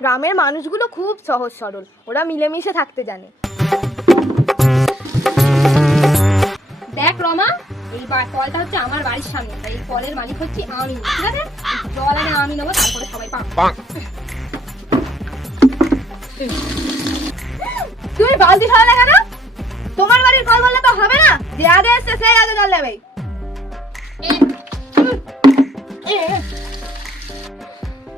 গ্রামের মানুষগুলো খুব সহজ সরল। ওরা মিলেমিশে থাকতে জানে। দেখ রমা এই কলটা হচ্ছে আমার বাড়ির সামনে এই কলের মালিক হচ্ছে আমি ঠিক আছে? জল আগে আমি নেব তারপরে সবাই পাবো। তুমি বালতি না কেন? তোমার বাড়ির কল বললে তো হবে না? যে আগে এসছে সেই আগে জল নেবে।